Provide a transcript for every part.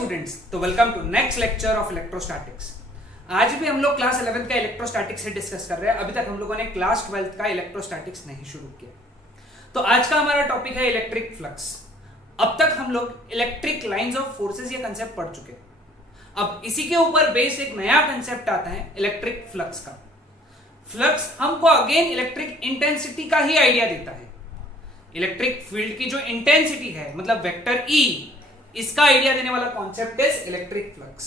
Students, तो welcome to next lecture of electrostatics. आज भी हम लोग क्लास 11 का इलेक्ट्रोस्टैटिक्स से डिस्कस कर रहे हैं। अभी तक हम लोगों ने क्लास 12 का इलेक्ट्रोस्टैटिक्स नहीं शुरू किया। तो आज का हमारा टॉपिक है इलेक्ट्रिक फ्लक्स। अब तक हम लोग इलेक्ट्रिक लाइंस ऑफ फोर्सेस ये कंसेप्ट पढ़ चुके हैं। अब इसी के ऊपर बेस एक नया कंसेप्ट आता है इलेक्ट्रिक फ्लक्स का। फ्लक्स हमको अगेन इलेक्ट्रिक इंटेंसिटी का ही आइडिया देता है। इलेक्ट्रिक फील्ड की जो इंटेंसिटी है, मतलब वेक्टर ई, इसका आइडिया देने वाला concept is electric flux.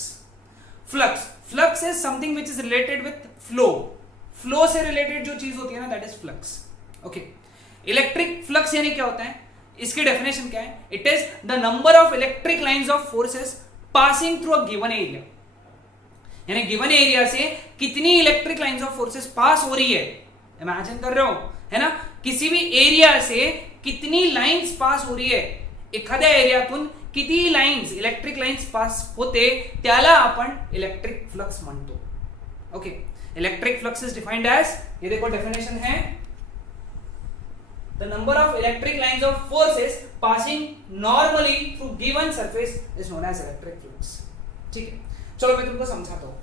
Flux is something which is related with flow से रिलेटेड जो चीज होती है ना, that is flux. Okay, electric flux यानी क्या होता है, इसकी डेफिनेशन क्या है? It is the number of electric lines of forces passing through a given area. यानी गिवन एरिया से कितनी इलेक्ट्रिक लाइंस ऑफ फोर्सेस पास हो रही है, इमेजिन कर रहे हो, है ना? किसी भी एरिया से कितनी लाइंस पास हो रही है, एखाद्या एरियातून किती लाइंस इलेक्ट्रिक लाइंस पास होते, त्याला आपण इलेक्ट्रिक फ्लक्स म्हणतो। Okay, electric flux is defined as, ये देखो डेफिनेशन है, the number of electric lines of forces passing normally through given surface is known as electric flux. ठीक है, चलो मैं तुमको समझाता हूं।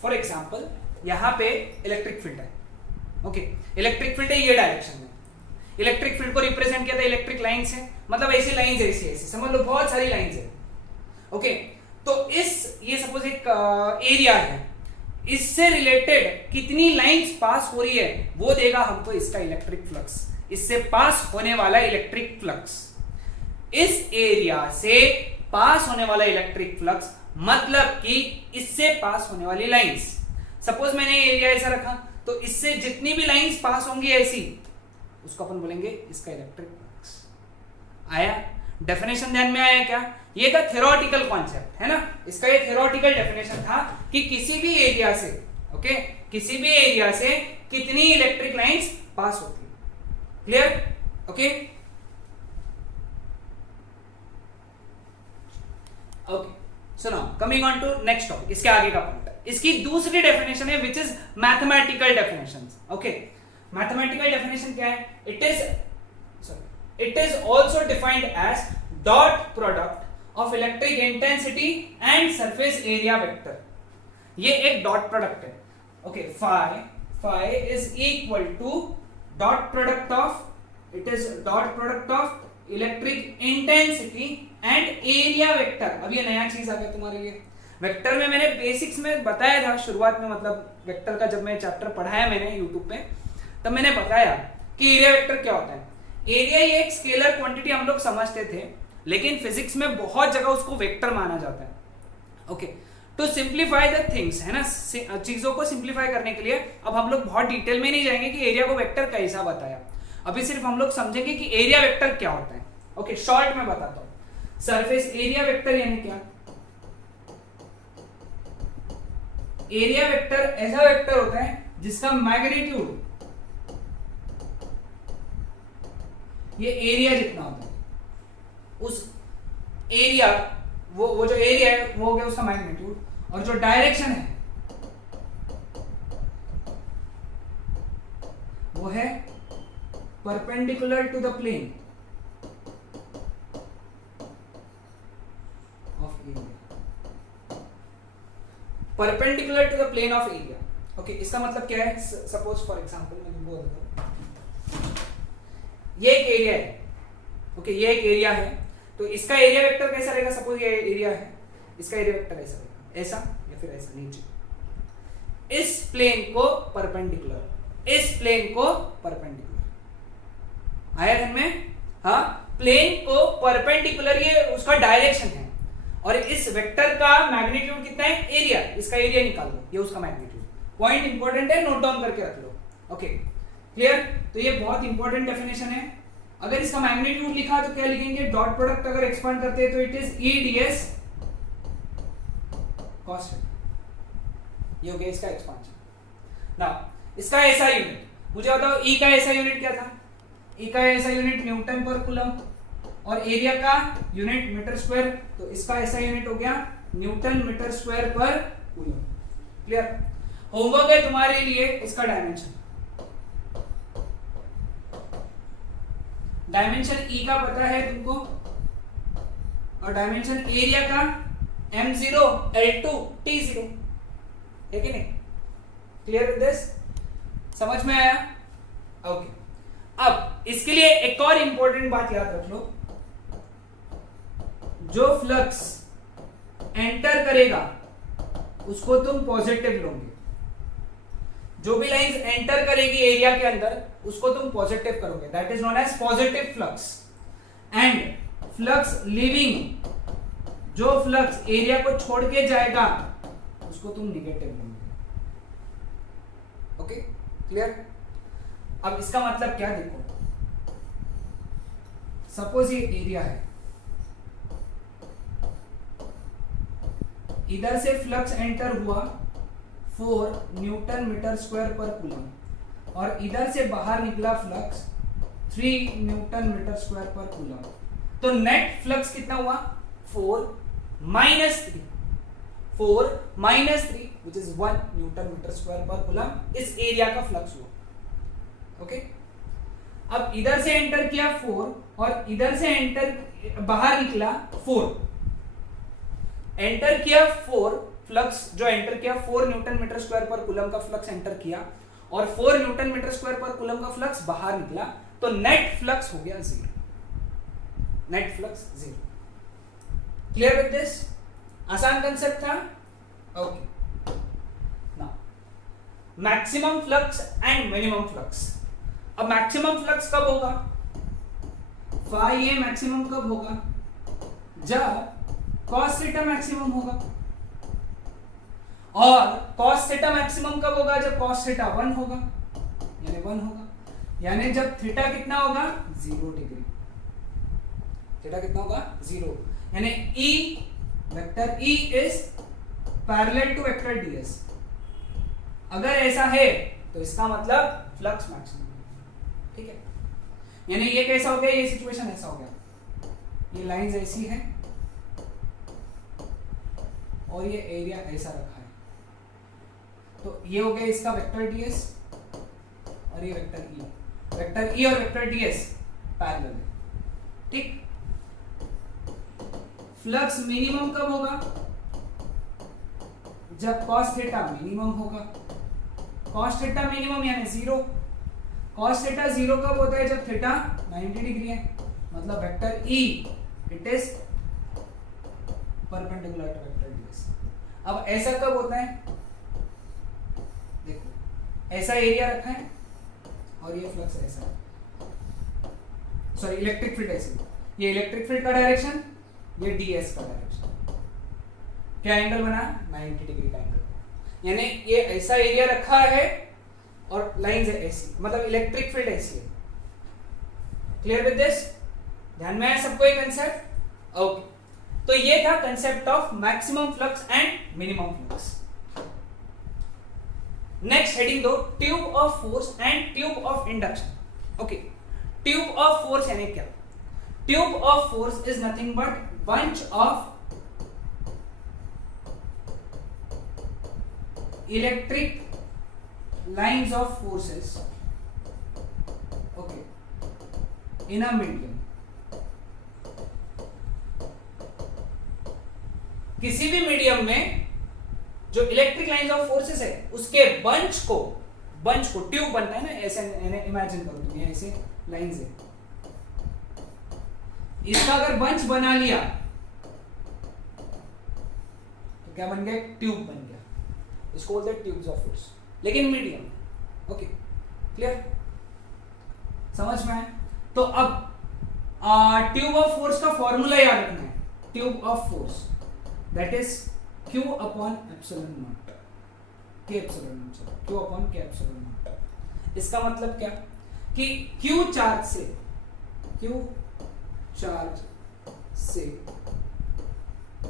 फॉर एग्जांपल यहां पे इलेक्ट्रिक फील्ड है। ओके, इलेक्ट्रिक फील्ड है ये डायरेक्शन में। इलेक्ट्रिक फील्ड को रिप्रेजेंट किया था इलेक्ट्रिक लाइन से, मतलब ऐसी लाइंस है, ऐसी समझ लो, बहुत सारी लाइंस है। ओके, तो ये सपोज एक एरिया है, इससे रिलेटेड कितनी लाइंस पास हो रही है वो देगा हमको इसका इलेक्ट्रिक फ्लक्स, इससे पास होने वाला इलेक्ट्रिक फ्लक्स। इस एरिया से पास होने वाला इलेक्ट्रिक फ्लक्स मतलब कि इससे पास होने वाली लाइंस। सपोज मैंने एरिया ऐसा रखा, तो इससे जितनी भी लाइंस पास होंगी ऐसी, उसको अपन बोलेंगे इसका इलेक्ट्रिक फ्लक्स। आया? डेफिनेशन ध्यान में आया क्या? ये था थ्योरेटिकल कॉन्सेप्ट, है ना? इसका ये थ्योरेटिकल डेफिनेशन था कि किसी भी एरिया से, ओके, किसी भी एरिया से कितनी इलेक्ट्रिक लाइंस पास होती है। Clear? Okay okay, so now coming on to next topic, इसके आगे का पॉइंट। इसकी दूसरी डेफिनेशन है which is mathematical definition. Okay, mathematical definition क्या है? It is also defined as dot product of electric intensity and surface area vector. ये एक डॉट प्रोडक्ट है। Okay, phi is equal to dot product of, it is dot product of electric intensity and area vector. अब ये नया चीज आ गया तुम्हारे लिए। वेक्टर में मैंने बेसिक्स में बताया था शुरुआत में, मतलब वेक्टर का जब मैं चैप्टर पढ़ाया मैंने यूट्यूब पे, तब मैंने बताया कि एरिया वेक्टर क्या होता है। एरिया ये एक स्केलर क्वांटिटी हम लोग समझते थे, लेकिन फिजिक्स में बहुत जगह उसको वेक्टर माना जाता है। Okay, to simplify the things, है ना, चीजों को सिंप्लीफाई करने के लिए अब हम लोग बहुत डिटेल में नहीं जाएंगे कि एरिया को वेक्टर कैसा बताया। अभी सिर्फ हम लोग समझेंगे कि एरिया वेक्टर क्या होता है। ओके, शॉर्ट में बताता हूं। सरफेस एरिया वेक्टर यानी क्या? एरिया वेक्टर ऐसा वेक्टर होता है जिसका मैग्नीट्यूड ये एरिया जितना होता है, उस एरिया, वो जो एरिया है वो हो गया उसका मैग्नीट्यूड, और जो डायरेक्शन है वो है perpendicular to the plane of area. Perpendicular to the plane of area. Okay, इसका मतलब क्या है? सपोज फॉर एग्जांपल मैं तुमको बोल देता हूं, ये एक एरिया है। ओके, ये एक एरिया है, तो इसका एरिया वेक्टर कैसा रहेगा? सपोज ये एरिया है, इसका एरिया वेक्टर ऐसा रहेगा, ऐसा या फिर ऐसा नीचे, इस प्लेन को परपेंडिकुलर, इस प्लेन को परपेंडिकुलर। आया ध्यान में? हाँ, प्लेन को परपेंडिकुलर ये उसका डायरेक्शन है, और इस वेक्टर का मैग्नीट्यूड कितना है? एरिया, इसका एरिया निकाल लो, ये उसका मैग्नीट्यूड। पॉइंट इंपॉर्टेंट है, नोट डाउन करके रख लो। Okay, clear? तो ये बहुत इंपॉर्टेंट डेफिनेशन है। अगर इसका मैग्नीट्यूड लिखा तो क्या लिखेंगे? डॉट प्रोडक्ट अगर एक्सपांड करते हैं तो it is E D S cos theta. ये हो गया इसका एक्सपांशन। नाउ इसका एसआई यूनिट मुझे बताओ, ई का एसआई यूनिट क्या था? ई का एसआई यूनिट न्यूटन पर कूलम, और एरिया का यूनिट मीटर स्क्वायर, तो इसका एसआई यूनिट हो गया Newton metre square per coulomb. Clear? Homework है तुम्हारे लिए इसका डायमेंशन। डायमेंशन ई का पता है तुमको, और डायमेंशन एरिया का m0 L2 T0, है कि नहीं? Clear with this? समझ में आया? ओके। अब इसके लिए एक और इंपॉर्टेंट बात याद रख लो, जो फ्लक्स एंटर करेगा उसको तुम पॉजिटिव लोगे, जो भी लाइंस एंटर करेगी एरिया के अंदर उसको तुम पॉजिटिव करोगे, that is known as positive flux. And flux leaving, जो फ्लक्स एरिया को छोड़ के जाएगा उसको तुम निगेटिव लोगे। Okay, clear? अब इसका मतलब क्या देखो, सपोज ये एरिया है, इधर से फ्लक्स एंटर हुआ 4 newton metre square per coulomb, और इधर से बाहर निकला flux 3 newton metre square per coulomb. तो नेट फ्लक्स कितना हुआ? 4 minus 3, 4 minus 3 which is 1 newton metre square per coulomb, इस एरिया का फ्लक्स हुआ। ओके, अब इधर से एंटर किया 4 और इधर से एंटर बाहर निकला 4, एंटर किया 4 फ्लक्स, जो एंटर किया 4 newton metre square per coulomb का फ्लक्स एंटर किया और 4 newton metre square per coulomb का फ्लक्स बाहर निकला, तो नेट फ्लक्स हो गया 0, net flux 0। Clear with this? आसान कंसेप्ट था? Okay. Now maximum flux and minimum flux. अब मैक्सिमम फ्लक्स कब होगा? फाई ए मैक्सिमम कब होगा? जब कॉस थीटा मैक्सिमम होगा। और कॉस थीटा मैक्सिमम कब होगा? जब कॉस थीटा 1 होगा, यानी 1 होगा, यानी जब थीटा कितना होगा? 0 डिग्री। थीटा कितना होगा? 0, यानी E, vector E is parallel to vector ds। अगर ऐसा है तो इसका मतलब फ्लक्स मैक्सिमम, ठीक है? यानी ये कैसा हो गया? ये सिचुएशन ऐसा हो गया, ये लाइंस ऐसी है और ये एरिया ऐसा रखा है, तो ये हो गया इसका वेक्टर ds और ये वेक्टर E। वेक्टर E और वेक्टर ds पैरेलल है, ठीक? फ्लक्स मिनिमम कब होगा? जब cos थीटा मिनिमम होगा। cos थीटा मिनिमम यानी 0। cos थीटा 0 कब होता है? जब थीटा 90 डिग्री है, मतलब vector E it is perpendicular to vector ds। अब ऐसा कब होता है? देखो, ऐसा एरिया रखा है और ये फ्लक्स ऐसा है, सॉरी इलेक्ट्रिक फील्ड ऐसे, ये इलेक्ट्रिक फील्ड का डायरेक्शन, ये ds का डायरेक्शन, क्या एंगल बना? 90 डिग्री का एंगल। यानी ये ऐसा एरिया रखा है और लाइंस है ऐसी, मतलब इलेक्ट्रिक फील्ड ऐसी है। Clear with this? ध्यान में है सबको ये कंसेप्ट? ओके, तो ये था concept of maximum flux and minimum flux. Next heading दो, tube of force and tube of induction. Okay, tube of force यानी क्या? Tube of force is nothing but bunch of electric lines of forces, okay, in a medium। किसी भी medium में जो electric lines of forces है उसके bunch को tube बनता है ना, ऐसे इमेजिन करो तुम, ऐसे लाइंस है, इसका अगर बंच बना लिया तो क्या बन गया? ट्यूब बन गया। इसको बोलते हैं ट्यूब्स ऑफ फोर्स, लेकिन मीडियम। Okay, clear? समझ में आए? तो अब ट्यूब ऑफ फोर्स का फॉर्मूला याद रखना है। Tube of force that is Q upon epsilon not, K epsilon naught, Q upon K epsilon not. इसका मतलब क्या कि Q चार्ज से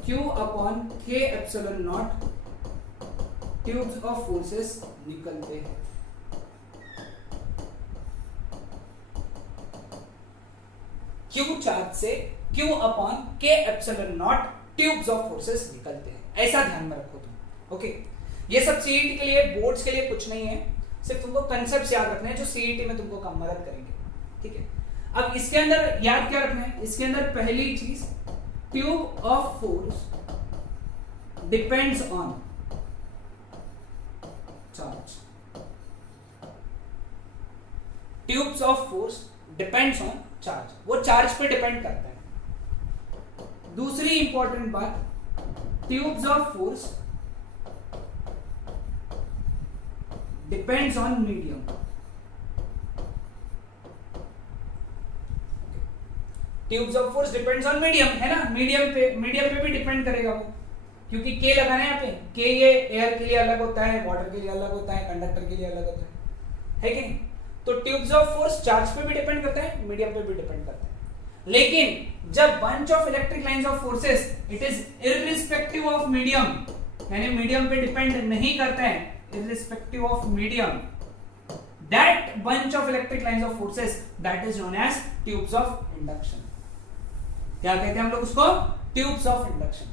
Q upon K epsilon not tubes of forces निकलते हैं। Q चार्ज से Q upon K epsilon not tubes of forces निकलते हैं, ऐसा ध्यान में रखो तुम। ओके, ये सब सीईटी के लिए, बोर्ड्स के लिए कुछ नहीं है, सिर्फ तुमको कंसेप्ट्स याद रखने हैं जो सीईटी में तुमको काम मदद करेंगे, ठीक है? अब इसके अंदर याद क्या रखना है? इसके अंदर पहली चीज tube of force depends on charge. Tubes of force depends on charge, वो चार्ज पे डिपेंड करता है। दूसरी इंपॉर्टेंट बात, tubes of force depends on medium. Tubes of force depends on medium, है ना, मीडियम पे भी डिपेंड करेगा वो, क्योंकि के लगाना है यहाँ पे। के ये एयर के लिए अलग होता है, वाटर के लिए अलग होता है, कंडक्टर के लिए अलग होता है कि नहीं। तो ट्यूब्स ऑफ फोर्स चार्ज पे भी डिपेंड करता है, मीडियम पे भी डिपेंड करता है। लेकिन जब bunch of electric lines of forces it is irrespective of medium, यानी मीडियम पे डिपेंड नहीं करता है, irrespective of medium, that bunch of electric lines of forces that is known as tubes of induction. क्या कहते हैं हम लोग उसको? Tubes of induction.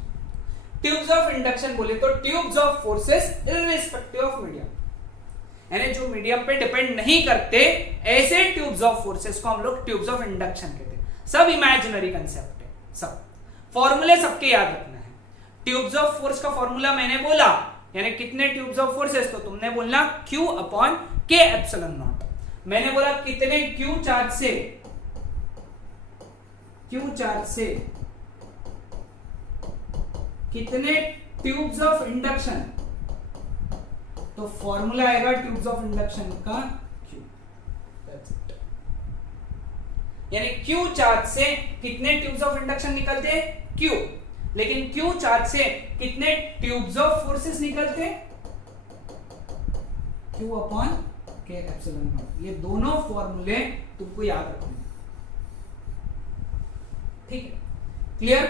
Tubes of induction बोले तो tubes of forces irrespective of medium, यानी जो मीडियम पे डिपेंड नहीं करते, ऐसे ट्यूब्स ऑफ फोर्सेस को हम लोग ट्यूब्स ऑफ इंडक्शन कहते हैं। सब इमेजिनरी कंसेप्ट है, सब फॉर्मूले सबके याद रखना है। ट्यूब्स ऑफ फोर्स का फॉर्मूला मैंने बोला, यानी कितने ट्यूब्स ऑफ फोर्सेस, तो तुमने बोलना Q upon K epsilon not. मैंने बोला कितने Q चार्ज से कितने ट्यूब्स ऑफ इंडक्शन, तो फॉर्मूला आएगा ट्यूब्स ऑफ इंडक्शन का Q। That's it। यानी Q चार्ज से कितने ट्यूब्स ऑफ इंडक्शन निकलते हैं? Q। लेकिन Q चार्ज से कितने ट्यूब्स ऑफ फोर्सेस निकलते हैं? Q upon K epsilon not. ये दोनों फॉर्मूले तुमको याद रखने, ठीक है, क्लियर।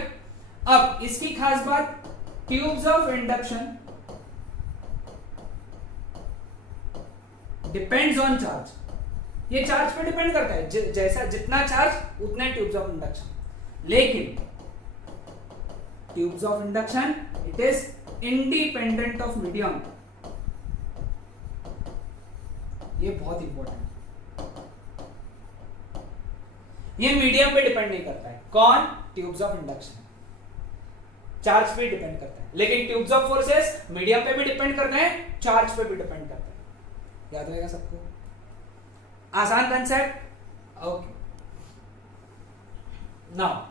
अब इसकी खास बात, tubes of induction depends on charge, ये चार्ज पे डिपेंड करता है, जैसा जितना चार्ज उतने ट्यूब्स ऑफ इंडक्शन। लेकिन tubes of induction it is independent of medium, ये बहुत इंपॉर्टेंट, ये मीडियम पे डिपेंड नहीं करता है। कौन? ट्यूब्स ऑफ इंडक्शन चार्ज पे डिपेंड करता है, लेकिन ट्यूब्स ऑफ फोर्सेस मीडियम पे भी डिपेंड करता है, चार्ज पे भी डिपेंड करता है। याद रहेगा सबको? आसान concept, okay. Now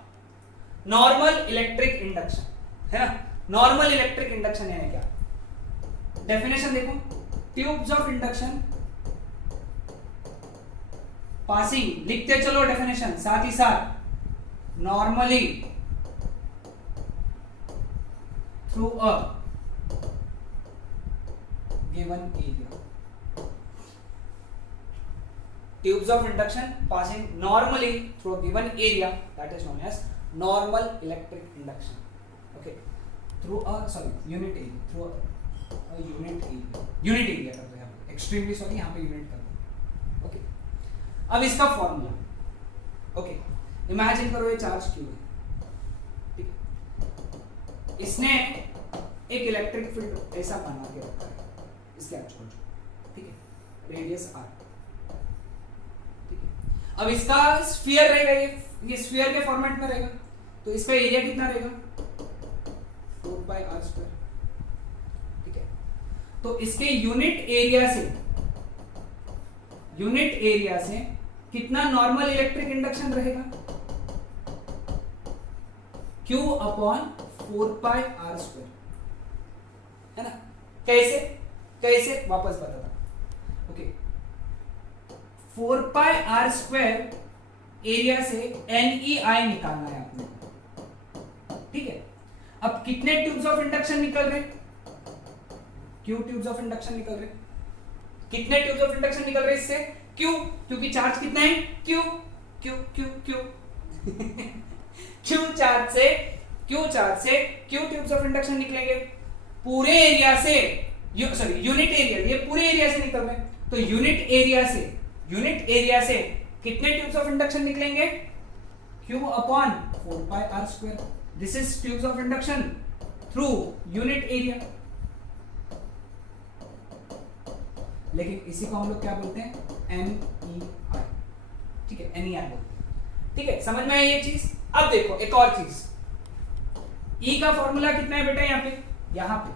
normal electric induction, है ना, नॉर्मल इलेक्ट्रिक इंडक्शन यानी क्या? डेफिनेशन देखो, ट्यूब्स ऑफ इंडक्शन पासिंग, लिखते चलो डेफिनेशन साथ ही साथ, normally through a given area. Tubes of induction passing normally through a given area, that is known as normal electric induction. Okay, through a unit area, through a unit area कर दो यहाँ पे, extremely sorry यहाँ पे unit कर दो। Okay, अब इसका फॉर्मूला, okay, इमेजिन करो ये चार्ज Q है, ठीक है, इसने एक इलेक्ट्रिक फील्ड ऐसा बना के रखा है, इसके आजू-बाजू, ठीक है, रेडियस R। अब इसका स्फीयर रहेगा, ये स्फीयर के फॉर्मेट में रहेगा, तो इसका एरिया कितना रहेगा? 4πr², ठीक है। तो इसके यूनिट एरिया से कितना नॉर्मल इलेक्ट्रिक इंडक्शन रहेगा? Q अपॉन 4πr², है ना। कैसे वापस बताता, ओके। 4πr² एरिया से NEI निकालना है आपने, ठीक है। अब कितने ट्यूब्स ऑफ इंडक्शन निकल रहे? Q ट्यूब्स ऑफ इंडक्शन निकल रहे। कितने ट्यूब्स ऑफ इंडक्शन निकल रहे इससे? Q, क्योंकि चार्ज कितना है? Q Q चार्ज से Q ट्यूब्स ऑफ इंडक्शन निकलेंगे पूरे एरिया से, यूनिट एरिया, ये पूरे एरिया से निकल रहे हैं, तो यूनिट एरिया से कितने ट्यूब्स ऑफ इंडक्शन निकलेंगे? Q upon 4πr²। This is tubes of induction through unit area. लेकिन इसी को हम लोग क्या बोलते हैं? NEI, ठीक है, NEI बोलते हैं, ठीक है। समझ में आई ये चीज? अब देखो एक और चीज, E का फॉर्मूला कितना है बेटा यहाँ पे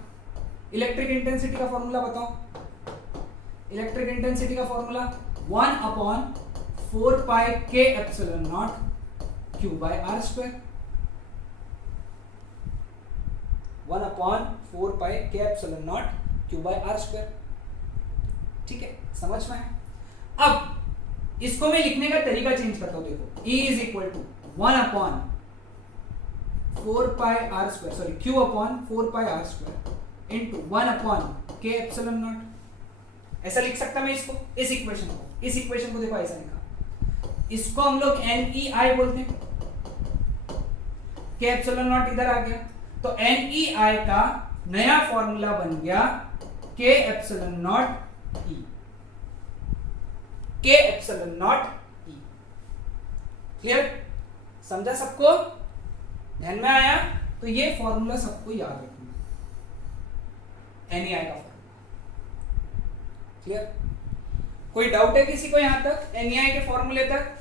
इलेक्ट्रिक इंटेंसिटी का फॉर्मूला बताओ। इलेक्ट्रिक इंटेंसिटी का formula 1/4 pi k epsilon naught q by r square. 1/4 pi k epsilon naught q by r square. ठीक है, समझ में है? अब इसको मैं लिखने का तरीका चेंज करता हूं। देखो E is equal to 1/4 pi r square, sorry q/4 pi r square into 1/k epsilon naught. ऐसा लिख सकता मैं इसको, इस इक्वेशन को देखो ऐसा लिखा। इसको हम लोग NEI बोलते हैं, k एप्सिलॉन नॉट इधर आ गया तो NEI का नया फॉर्मूला बन गया k epsilon not E। k epsilon not E। Clear? समझा सबको? ध्यान में आया? तो ये फॉर्मूला सबको याद रखना, NEI का फॉर्मूला। क्लियर? कोई डाउट है किसी को यहां तक NEI के फॉर्मूले तक?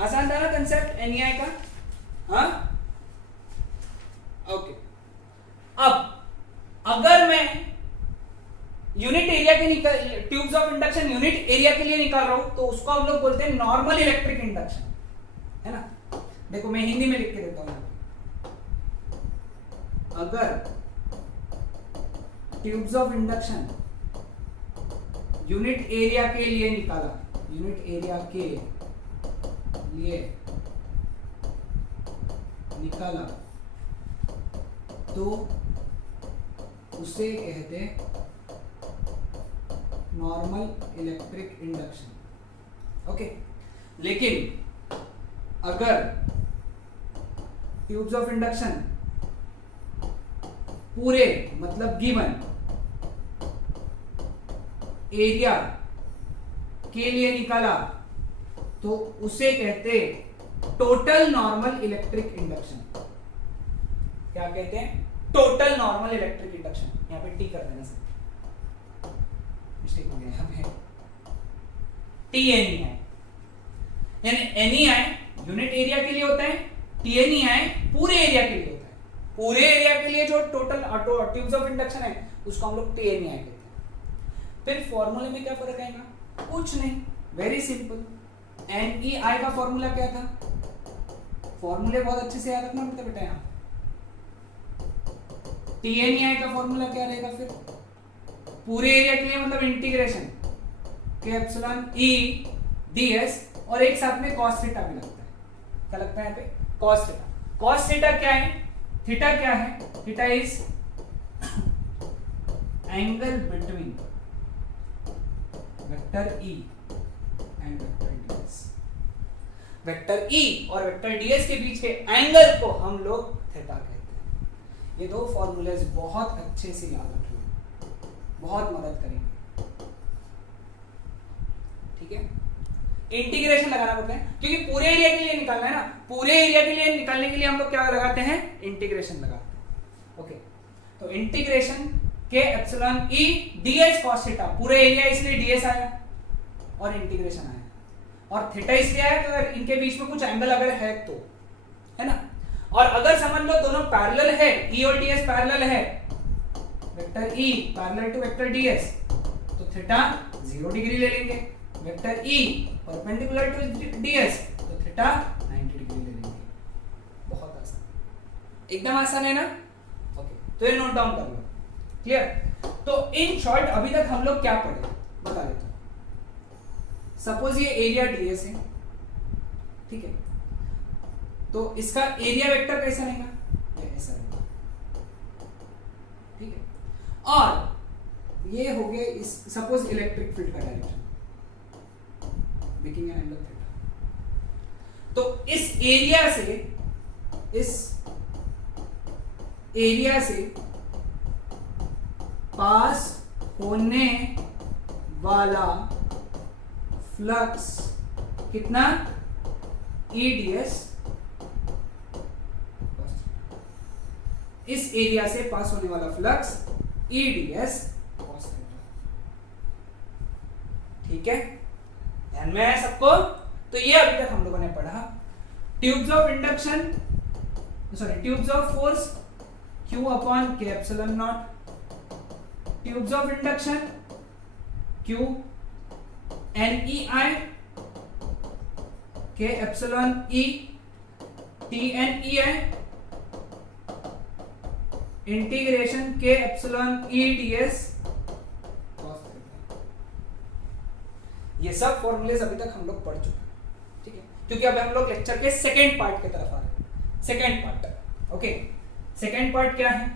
आसान था ना कंसेप्ट NEI का? हाँ, ओके। अब अगर मैं यूनिट एरिया के tubes of induction unit area के लिए निकाल रहा हूं तो उसको हम लोग बोलते हैं नॉर्मल इलेक्ट्रिक इंडक्शन, है ना? देखो मैं हिंदी में लिख के देता हूं। अगर tubes of induction unit area के लिए निकाला, यूनिट एरिया के लिए निकाला तो उसे कहते नॉर्मल इलेक्ट्रिक इंडक्शन। ओके, लेकिन अगर ट्यूब्स ऑफ इंडक्शन पूरे मतलब गिवन एरिया के लिए निकाला तो उसे कहते टोटल नॉर्मल इलेक्ट्रिक इंडक्शन। क्या कहते हैं? Total normal electric induction. यहां पे टी कर देना सर, मिस्टेक हो गया यहां पे। TNEI यानी NEI यूनिट एरिया के लिए होता है, TNEI पूरे एरिया के लिए होता है। पूरे एरिया के लिए जो टोटल ट्यूब्स ऑफ इंडक्शन है उसको हम लोग TNEI कहते हैं। फिर फॉर्मूले में क्या फर्क आएगा? कुछ नहीं, वेरी सिंपल। NEI का फॉर्मूला क्या था? फॉर्मूले बहुत अच्छे से याद रखना पड़ता बेटा। यहां TNEI का फॉर्मूला क्या रहेगा? फिर पूरे एरिया के लिए मतलब इंटीग्रेशन के एप्सिलॉन E ds और एक साथ में cos थीटा भी लगता है। क्या लगता है यहाँ पे? cos theta. cos थीटा क्या है? थीटा क्या है? Theta is angle between vector E and vector ds। Vector E और वेक्टर ds के बीच के एंगल को हम लोग थीटा कहते हैं। ये दो फॉर्मूलेज बहुत अच्छे से याद रखिए, बहुत मदद करेंगे। ठीक है, इंटीग्रेशन लगाना पड़ता है क्योंकि पूरे एरिया के लिए निकालना है ना। पूरे एरिया के लिए निकालने के लिए हम लोग क्या लगाते हैं? इंटीग्रेशन लगाते हैं। ओके, तो इंटीग्रेशन के epsilon E ds cos theta, पूरे एरिया इसलिए ds आया और इंटीग्रेशन आया, और थीटा इसलिए आया कि अगर इनके बीच में कुछ एंगल अगर है तो, है ना। और अगर समझ लो दोनों पैरेलल है, E और ds पैरेलल है, vector E parallel to vector ds, तो थीटा 0 डिग्री ले लेंगे। Vector E perpendicular to ds, तो थीटा 90 डिग्री ले लेंगे। बहुत आसान, एकदम आसान है ना? ओके, तो ये नोट डाउन कर लो। क्लियर? तो इन शॉर्ट अभी तक हम लोग क्या पढ़े बता देता हूं। सपोज ये एरिया ds है, ठीक है, तो इसका एरिया वेक्टर कैसा रहेगा? ये ऐसा रहेगा। ठीक है, और ये हो गया इस सपोज इलेक्ट्रिक फील्ड का direction making an angle theta. तो इस एरिया से पास होने वाला फ्लक्स कितना? EDS। इस एरिया से पास होने वाला फ्लक्स EDS cos थीटा। ठीक है, ध्यान में है सबको? तो ये अभी तक हम लोगों ने पढ़ा tubes of induction sorry tubes of force Q upon K epsilon not, tubes of induction Q NEI K epsilon E TNEI integration K epsilon E ds। ये सब फॉर्मूलेज अभी तक हम लोग पढ़ चुके हैं, ठीक है, क्योंकि अब हम लोग लेक्चर के सेकेंड पार्ट की तरफ आ रहे हैं। Second part, okay, second part क्या है?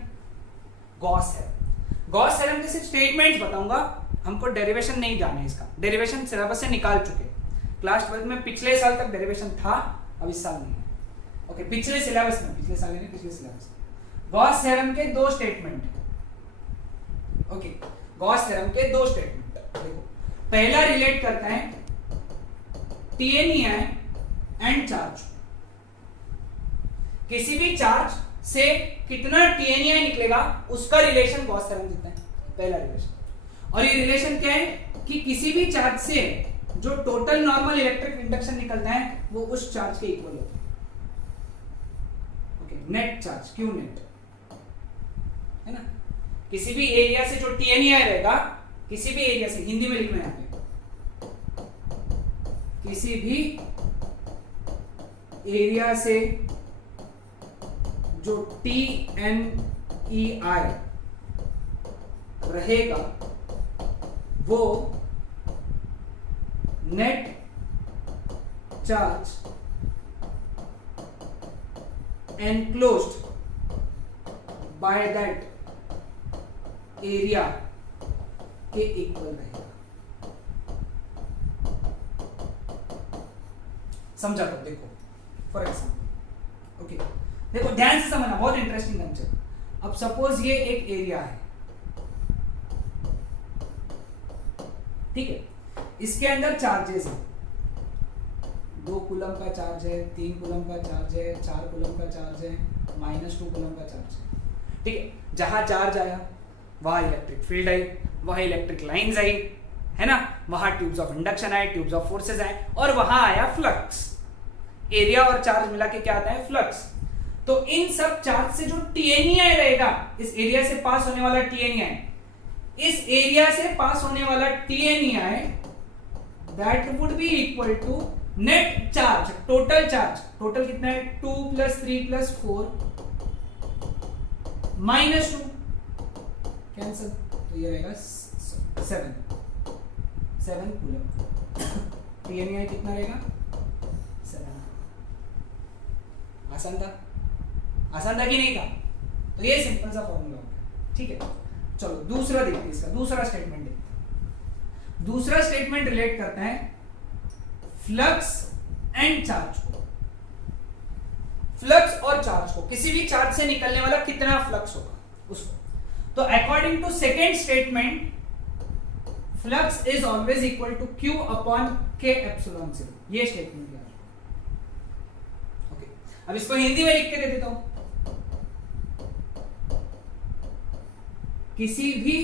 Gauss theorem. गॉस थ्योरम के सिर्फ स्टेटमेंट्स बताऊंगा, हमको डेरिवेशन नहीं जाना है इसका, डेरिवेशन सिलेबस से निकाल चुके। क्लास 12 में पिछले साल तक डेरिवेशन था, अब इस साल नहीं है, ओके, पिछले सिलेबस में, पिछले साल नहीं, पिछले सिलेबस में गॉस थ्योरम के दो स्टेटमेंट, ओके, गॉस थ्योरम के दो स्टेटमेंट। देखो, पहला रिलेट करता है TNEI एंड चार्ज। किसी भी चार्ज से कितना TNEI निकलेगा उसका रिलेशन गॉस थ्योरम देता है, पहला रिलेशन। और ये रिलेशन क्या है कि किसी भी चार्ज से जो टोटल नॉर्मल इलेक्ट्रिक इंडक्शन निकलता है वो उस चार्ज के इक्वल होता है, okay, net charge Q net, है ना। किसी भी एरिया से जो TNEI रहेगा, किसी भी एरिया से, हिंदी में लिखना है यहाँ पे, किसी भी एरिया से जो TNEI रहेगा वो net charge enclosed by that area के इक्वल रहेगा। समझा? तो देखो फॉर एग्जाम्पल, ओके, देखो ध्यान से समझना, बहुत इंटरेस्टिंग कंसेप्ट। अब सपोज ये एक एरिया है, ठीक है, इसके अंदर चार्जेस हैं, 2 कूलम का चार्ज है, 3 कूलम का चार्ज है, 4 कूलम का चार्ज है, -2 कूलम का चार्ज है, ठीक है। जहां चार्ज आया वहां इलेक्ट्रिक फील्ड आई, वहां इलेक्ट्रिक लाइंस आई, है ना, वहां ट्यूब्स ऑफ इंडक्शन आए, ट्यूब्स ऑफ फोर्सेस आए, और वहां आया फ्लक्स। एरिया और चार्ज मिला के क्या आता है? फ्लक्स। तो इन सब चार्ज से जो TNEI रहेगा, इस एरिया से पास होने वाला TNEI, इस एरिया से पास होने वाला TNEI, that would be equal to net charge, total charge. Total कितना है? 2 + 3 + 4 -2, कैंसल, तो ये रहेगा 7 कूलम। TNEI कितना रहेगा? 7। आसान था? आसान था कि नहीं था? तो ये सिंपल सा फॉर्मूला हो गया, ठीक है। चलो दूसरा देखते हैं, इसका दूसरा स्टेटमेंट देखते हैं। दूसरा स्टेटमेंट रिलेट करता है फ्लक्स एंड चार्ज को। फ्लक्स और चार्ज को, किसी भी चार्ज से निकलने वाला कितना फ्लक्स होगा उसको। तो according to second statement, flux is always equal to Q upon K epsilon 0। ये स्टेटमेंट है, ओके। अब इसको हिंदी में लिख के दे देता हूं। किसी भी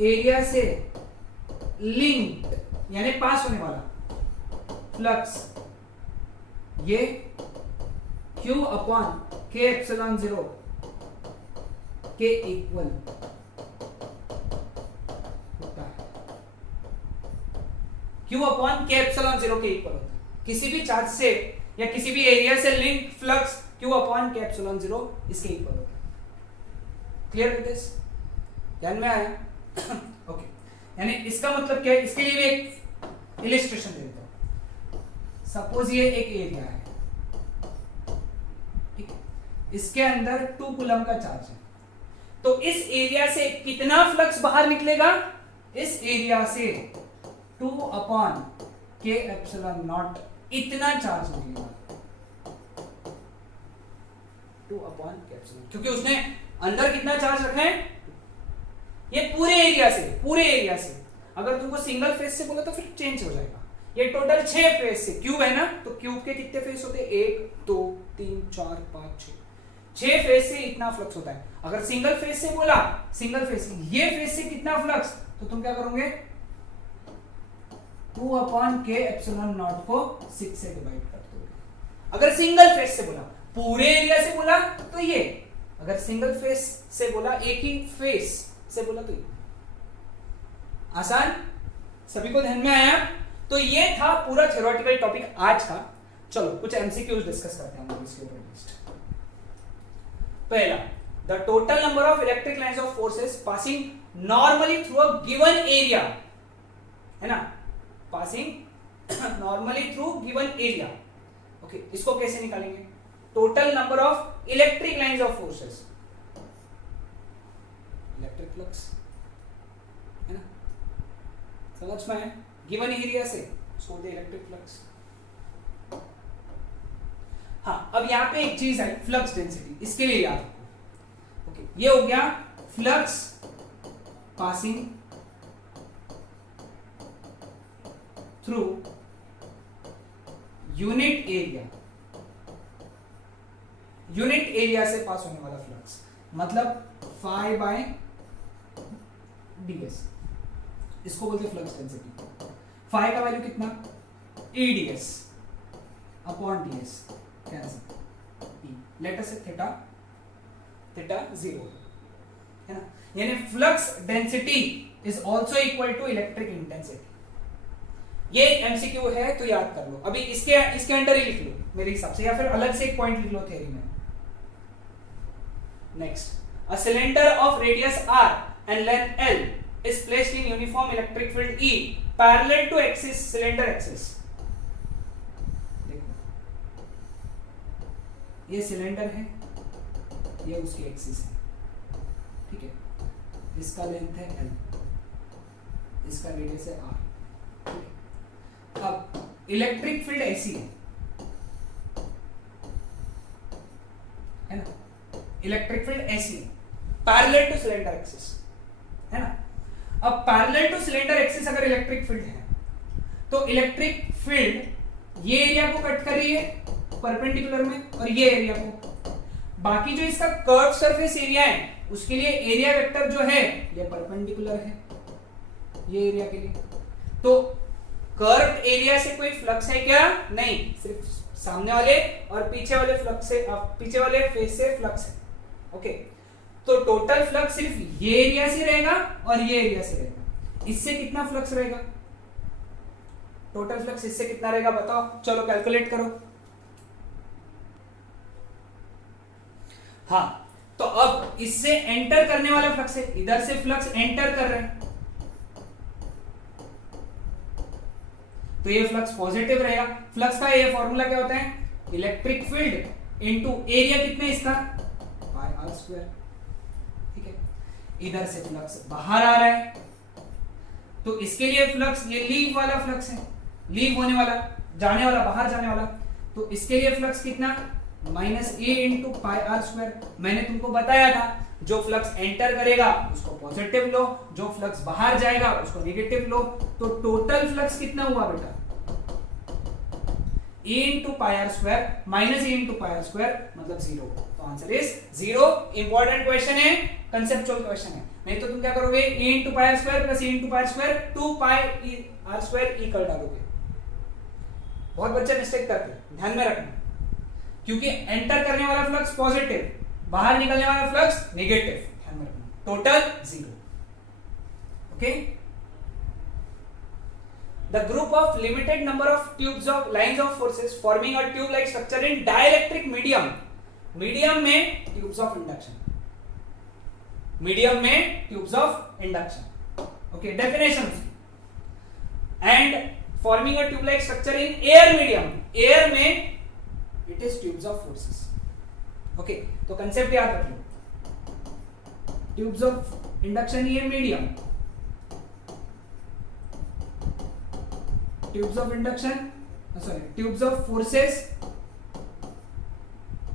एरिया से लिंक्ड यानी पास होने वाला फ्लक्स, ये Q अपॉन K एप्सिलॉन 0 के इक्वल होता है। Q अपॉन K एप्सिलॉन 0 के इक्वल होता है। किसी भी चार्ज से या किसी भी एरिया से link flux Q upon K epsilon 0 इसके इक्वल होता है। Clear with this? ध्यान में आया? ओके, यानी इसका मतलब क्या है? इसके लिए भी एक इलिस्ट्रेशन दे देता हूं। सपोज ये एक एरिया है, ठीक है, इसके अंदर 2 कूलम का चार्ज है। तो इस एरिया से कितना फ्लक्स बाहर निकलेगा? इस एरिया से 2 अपॉन K एप्सिलॉन नॉट इतना चार्ज निकलेगा। 2 अपॉन K एप्सिलॉन, क्योंकि उसने अंदर कितना चार्ज रखा है? ये पूरे एरिया से। अगर तुमको सिंगल फेस से बोला तो फिर चेंज हो जाएगा। ये टोटल 6 फेस से, क्यूब है ना, तो क्यूब के कितने फेस होते हैं? 1 2 3 4 5 6 फेस से इतना फ्लक्स होता है। अगर सिंगल फेस से बोला, सिंगल फेस ये फेस से कितना फ्लक्स, तो तुम क्या करोगे? 2 अपॉन K एप्सिलॉन नॉट को 6 से डिवाइड कर दोगे। अगर सिंगल फेस से बोला, पूरे एरिया से बोला तो ये, अगर सिंगल फेस से बोला, एक ही फेस से बोला तो ये। आसान, सभी को ध्यान में आया? तो ये था पूरा थ्योरेटिकल टॉपिक आज का। चलो कुछ एमसीक्यूज डिस्कस करते हैं हम इसके ऊपर। पहला, the total number of electric lines of forces passing normally through a given area, है ना, passing normally through given area. Okay, इसको कैसे निकालेंगे? Total number of electric lines of forces, electric flux, है ना, समझ में है? गिवन एरिया से उसको बोलते हैं इलेक्ट्रिक फ्लक्स। हाँ, अब यहां पे एक चीज है, फ्लक्स डेंसिटी, इसके लिए याद रखो। ओके, ये हो गया flux passing through unit area, unit area से पास होने वाला फ्लक्स, मतलब फाई बाय ds, इसको बोलते हैं फ्लक्स डेंसिटी। फाई का वैल्यू कितना? eds upon ds, cancel, let us से थीटा, थीटा 0, है ना, यानी flux density is also equal to electric intensity. ये एमसीक्यू है तो याद कर लो। अभी इसके अंडर ही लिख लो मेरे हिसाब से, या फिर अलग से एक पॉइंट लिख लो थ्योरी में। Next, a cylinder of radius r and length L is placed in uniform electric field E parallel to axis cylinder axis। देखो, ये सिलेंडर है, ये उसकी एक्सिस है, ठीक है, इसका लेंथ है L, इसका रेडियस है R, ठीक है। अब इलेक्ट्रिक फील्ड ऐसी है ना, इलेक्ट्रिक फील्ड ऐसी है, पैरेलल टू सिलेंडर एक्सिस, है ना। अब पैरेलल टू सिलेंडर एक्सिस अगर इलेक्ट्रिक फील्ड है तो इलेक्ट्रिक फील्ड ये एरिया को कट कर रही है परपेंडिकुलर में, और ये एरिया को, बाकी जो इसका कर्व सरफेस एरिया है उसके लिए एरिया वेक्टर जो है ये परपेंडिकुलर है ये एरिया के लिए। तो कर्व्ड एरिया से कोई फ्लक्स है क्या? नहीं, सिर्फ सामने वाले और पीछे वाले फ्लक्स से, पीछे वाले फेस से फ्लक्स है। ओके, तो टोटल फ्लक्स सिर्फ ये एरिया से रहेगा और ये एरिया से रहेगा। इससे कितना फ्लक्स रहेगा? टोटल फ्लक्स इससे कितना रहेगा बताओ, चलो कैलकुलेट करो। हाँ, तो अब इससे एंटर करने वाला फ्लक्स है, इधर से फ्लक्स एंटर कर रहे हैं तो ये फ्लक्स पॉजिटिव रहेगा। फ्लक्स का ये फॉर्मूला क्या होता है? इलेक्ट्रिक फील्ड इनटू एरिया कितना इसका, पाई आर स्क्वायर, ठीक है। इधर से फ्लक्स बाहर आ रहा है तो इसके लिए फ्लक्स, ये लीव वाला फ्लक्स है, लीव होने वाला, जाने वाला, बाहर जाने वाला, तो इसके लिए फ्लक्स कितना, minus A into pi are square. मैंने तुमको बताया था जो फ्लक्स एंटर करेगा उसको पॉजिटिव लो, जो फ्लक्स बाहर जाएगा उसको नेगेटिव लो। तो टोटल फ्लक्स कितना हुआ बेटा, A into pi are square minus A into pi are square, मतलब 0। तो आंसर इज 0। इंपॉर्टेंट क्वेश्चन है, कंसेप्चुअल क्वेश्चन है। नहीं तो तुम क्या करोगे, A into pi are square plus A into pi are square 2 pi are square E कर डालोगे। बहुत बच्चे मिस्टेक करते हैं, ध्यान में रखना, क्योंकि एंटर करने वाला फ्लक्स पॉजिटिव, बाहर निकलने वाला फ्लक्स नेगेटिव, ध्यान में रखना। Total 0। Okay, the group of limited number of tubes of lines of forces forming a tube like structure in dielectric medium, medium में tubes of induction, medium में tubes of induction, okay, definitions, and forming a tube like structure in air medium, air में it is tubes of forces, okay। तो concept याद रख लो, tubes of induction ये medium, tubes of induction, sorry, tubes of forces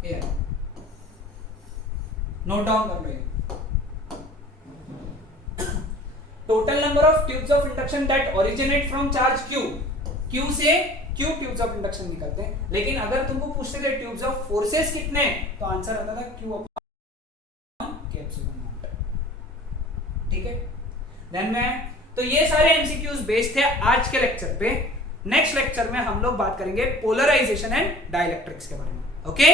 air, note down कर लो ये। Total number of tubes of induction that originate from charge Q, Q से Q tubes of induction निकलते हैं। लेकिन अगर तुमको पूछते थे ट्यूब्स ऑफ फोर्सेस कितने, तो आंसर आता था Q upon K epsilon not, ठीक है। ध्यान में, तो ये सारे एमसीक्यूज बेस्ड थे आज के लेक्चर पे। नेक्स्ट लेक्चर में हम लोग बात करेंगे पोलराइजेशन एंड डाइलेक्ट्रिक्स के बारे में। ओके।